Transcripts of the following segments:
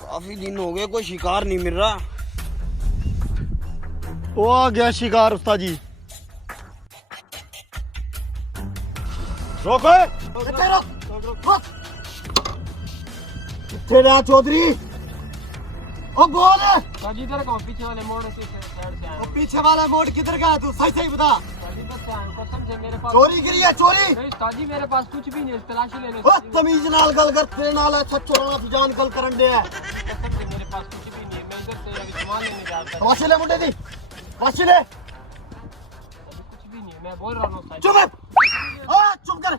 काफी दिन हो गए, कोई शिकार नहीं मिल रहा। वो आ गया शिकार उस्ताद जी। रोको चौधरी। ओ बोल इधर का पीछे वाले मोड़ से साइड से आया। पीछे वाला मोड़ किधर गया? तू सही सही बता। इधर से आया, कसम से मेरे पास चोरी करी है? चोरी नहीं उस्ताद जी, मेरे पास कुछ भी नहीं, तलाशी ले लो। ओ तमीज नाल गल कर, तेरे नाल अच्छा चोराना फिजान गल करन दे है। कसम से मेरे पास कुछ भी नहीं है, मैं इधर से अभी सामान लेने जा रहा था। वाशी ले मुंडे दी, वाशी ले। अभी कुछ भी नहीं है, मैं बोल रहा हूँ उस्ताद चुप है। आ चुप कर।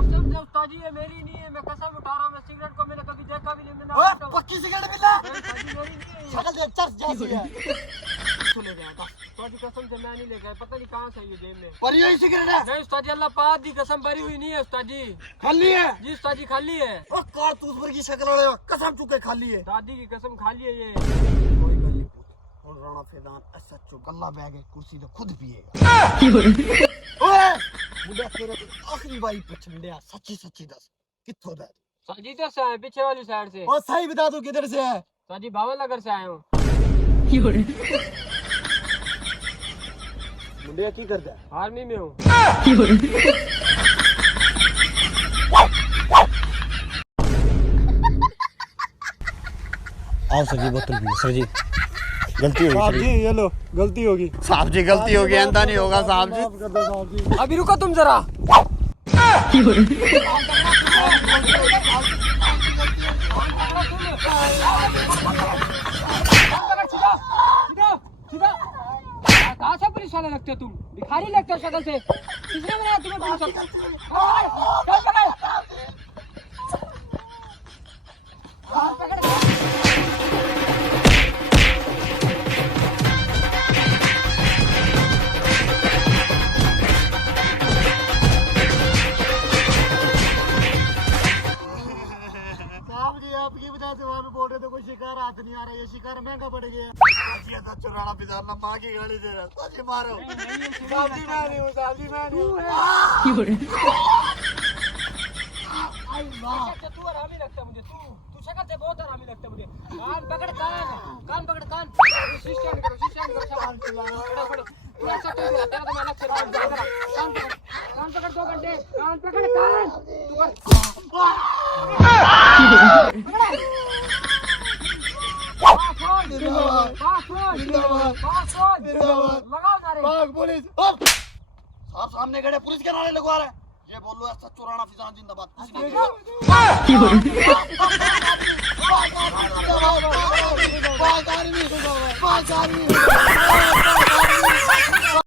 कसम से उस्ताद जी ये मेरी नहीं है, मैं कसम उठा रहा हूँ, मैं सिगरेट को मैंने कभी देखा भी नहीं। मैंने ओ पक्की सिगरेट मिला? उस्ताद जी मेरी नहीं है। शक्ल देख चर्च जैसी है। ले गया था उस्ताद जी, कसम से मैं नहीं ले गया, पता नहीं कहाँ से ये जेब में। पर यही सिगरेट है? नहीं उस्ताद जी, अल्लाह पाक दी कसम भरी हुई नहीं है उस्ताद जी। खाली है? जी उस्ताद जी खाली है। ओ कारतूस पर की शक्ल वाले कसम चुके खाली है। दादी की कसम खाली है ये। कोई गल नहीं पूछ। और राणा फैदान एसएचओ गल्ला बैग है, कुर्सी तो खुद पिएगा। ओए मुंडा तेरे आखिरी बारी पूछन दिया, सच्ची सच्ची दस कित्थों दा? उस्ताद जी इधर से आए, पीछे वाली साइड से। ओ सही बता तू किधर से है? उस्ताद जी भावल नगर से आए हूँ। मुंडे की करता है? आर्मी में हूँ। आओ सर जी, बोतल पियो सर जी। गलती होगी साहब सर जी, जी। ये लो गलती होगी। साहब जी गलती होगी, ऐसा नहीं होगा साहब जी। माफ कर दो साहब जी। अभी रुको तुम जरा। कहाँ से पुलिस वाले लगते हो तुम? भिखारी लगते हो शक्ल से। किसने बनाया तुम्हें पुलिस वाले? चल पकड़। साहब जी आपकी वजह से वहाँ पे बोल रहे थे कोई शिकार हाथ नहीं आ रहा, ये शिकार महंगा पड़ गया। जी ऐसा चुराना पिजाना माँ की गाड़ी दे रहा, साहब जी मारो। साहब जी मैं नहीं हूँ, साहब जी मैं नहीं हूँ। तू आरामी लगता है मुझे, तू शक्ल से बहुत आरामी लगता है मुझे। कान पकड़, कान पकड़, कान सिस्टम करो, पकड़ो। तू ऐसा क्यों दिया? तेरा तो मैं अलग से कान पकड़ 2 घंटे, कान पकड़, तू कर। लगाओ नारे। भाग पुलिस। साहब सामने खड़े, पुलिस के नारे लगवा रहे हैं। ये बोलो ऐसा चुराना फिजाना जिंदाबाद। कुछ नहीं